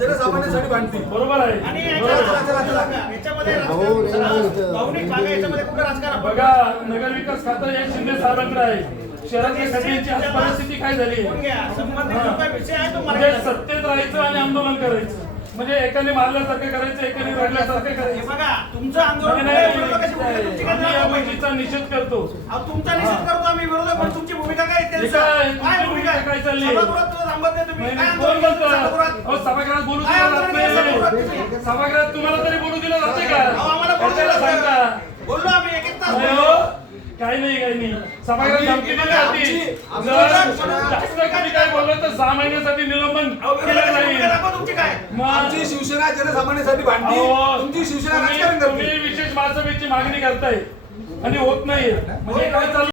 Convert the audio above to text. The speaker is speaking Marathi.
जनसामान्यांसाठी भांडते. बरोबर आहे. बघा, नगरविकास खातं हे शिंदे साहेबांकडे आहे. शहरातल्या सगळ्यांची आज परिस्थिती काय झाली? म्हणजे सत्तेत राहायचं आणि आंदोलन करायचं, म्हणजे एकाने मारल्यासारखं करायचं, एकाने रडल्यासारखं करायचं. बघा, तुमचं आंदोलन या गोष्टीचा निषेध करतो. तुमचा निषेध करतो आम्ही, विरोधक, पण तुमची भूमिका काय काय भूमिका काय चालली? सभागृहात बोलू दिलं जात नाही. सभागृहात तुम्हाला तरी बोलू दिलं जाते का? बोललो आम्ही एक तास. काही नाही. सभागृहात धमकी दिली जाते. जास्त कमी काय बोललं तर 6 महिन्यासाठी निलंबन केलं नाही. आमची शिवसेना जनसामान्यांसाठी भांडते, तुमची शिवसेना राजकारण करते. तुम्ही विशेष वाचवण्याची मागणी करताय आणि होत नाहीये, म्हणजे काय चालू?